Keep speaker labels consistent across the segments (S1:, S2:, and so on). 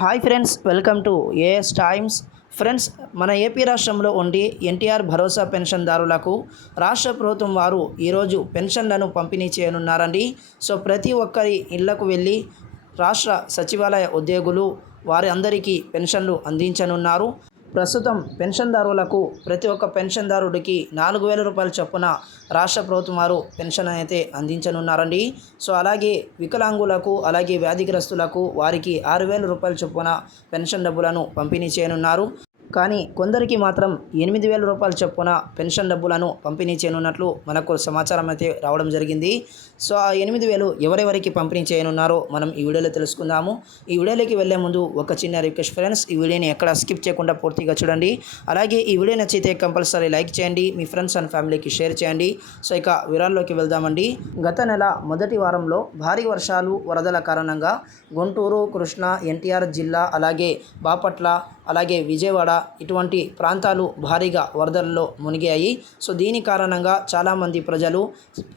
S1: Hi friends welcome to AS times friends మన AP రాష్ట్రంలో ఉండి ఎన్టీఆర్ భరోసా పెన్షన్దారులకు రాష్ట్ర ప్రభుత్వం వారు ఈరోజు పెన్షన్లను పంపిణీ చేయనున్నారండి. సో ప్రతి ఒక్కరి ఇళ్ళకు వెళ్ళి రాష్ట్ర సచివాలయ ఉద్యోగులు వారి అందరికీ పెన్షన్లు అందించనున్నారు. ప్రస్తుతం పెన్షన్దారులకు ప్రతి ఒక్క పెన్షన్దారుడికి నాలుగు వేల రూపాయల చొప్పున రాష్ట్ర ప్రభుత్వం వారు పెన్షన్ అయితే అందించనున్నారండి. సో అలాగే వికలాంగులకు అలాగే వ్యాధిగ్రస్తులకు వారికి ఆరు వేల రూపాయల చొప్పున పెన్షన్ డబ్బులను పంపిణీ చేయనున్నారు. కానీ కొందరికి మాత్రం ఎనిమిది వేల రూపాయల చొప్పున పెన్షన్ డబ్బులను పంపిణీ చేయనున్నట్లు మనకు సమాచారం అయితే రావడం జరిగింది. సో ఆ ఎనిమిది వేలు ఎవరెవరికి పంపిణీ చేయనున్నారో మనం ఈ వీడియోలో తెలుసుకుందాము. ఈ వీడియోలోకి వెళ్ళే ముందు ఒక చిన్న రిక్వెస్ట్ ఫ్రెండ్స్ ఈ వీడియోని ఎక్కడ స్కిప్ చేయకుండా పూర్తిగా చూడండి. అలాగే ఈ వీడియో నచ్చితే కంపల్సరీ లైక్ చేయండి మీ ఫ్రెండ్స్ అండ్ ఫ్యామిలీకి షేర్ చేయండి. సో ఇక వివరాల్లోకి వెళ్దామండి. గత నెల మొదటి వారంలో భారీ వర్షాలు వరదల కారణంగా గుంటూరు కృష్ణా ఎన్టీఆర్ జిల్లా అలాగే బాపట్ల అలాగే విజయవాడ ఇటువంటి ప్రాంతాలు భారీగా వరదల్లో మునిగాయి. సో దీని కారణంగా చాలామంది ప్రజలు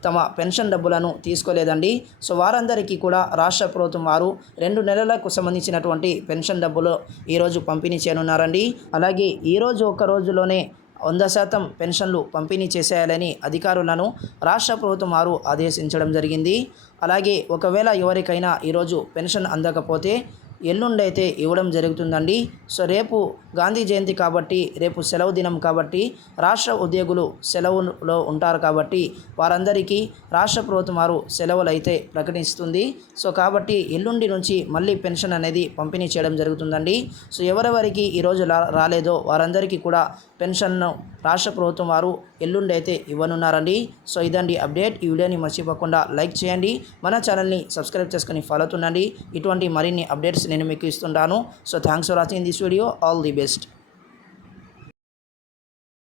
S1: తమ పెన్షన్ డబ్బులను తీసుకోలేదండి. సో వారందరికీ కూడా రాష్ట్ర ప్రభుత్వం వారు రెండు నెలలకు సంబంధించినటువంటి పెన్షన్ డబ్బులు ఈరోజు పంపిణీ చేయనున్నారండి. అలాగే ఈరోజు ఒక రోజులోనే వంద శాతం పెన్షన్లు పంపిణీ చేసేయాలని అధికారులను రాష్ట్ర ప్రభుత్వం వారు ఆదేశించడం జరిగింది. అలాగే ఒకవేళ ఎవరికైనా ఈరోజు పెన్షన్ అందకపోతే ఎల్లుండి అయితే ఇవ్వడం జరుగుతుందండి. సో రేపు గాంధీ జయంతి కాబట్టి రేపు సెలవు దినం కాబట్టి రాష్ట్ర ఉద్యోగులు సెలవులో ఉంటారు కాబట్టి వారందరికీ రాష్ట్ర ప్రభుత్వం వారు సెలవులు అయితే ప్రకటిస్తుంది. సో కాబట్టి ఎల్లుండి నుంచి మళ్ళీ పెన్షన్ అనేది పంపిణీ చేయడం జరుగుతుందండి. సో ఎవరెవరికి ఈరోజు రాలేదో వారందరికీ కూడా పెన్షన్ను రాష్ట్ర ప్రభుత్వం వారు ఎల్లుండి అయితే ఇవ్వనున్నారండి. సో ఇదండి అప్డేట్. ఈ వీడియోని మర్చిపోకుండా లైక్ చేయండి. మన ఛానల్ని సబ్స్క్రైబ్ చేసుకుని ఫాలో అవుతుండండి. ఇటువంటి మరిన్ని అప్డేట్స్ నేను మీకు ఇస్తుంటాను so thanks for watching this video all the best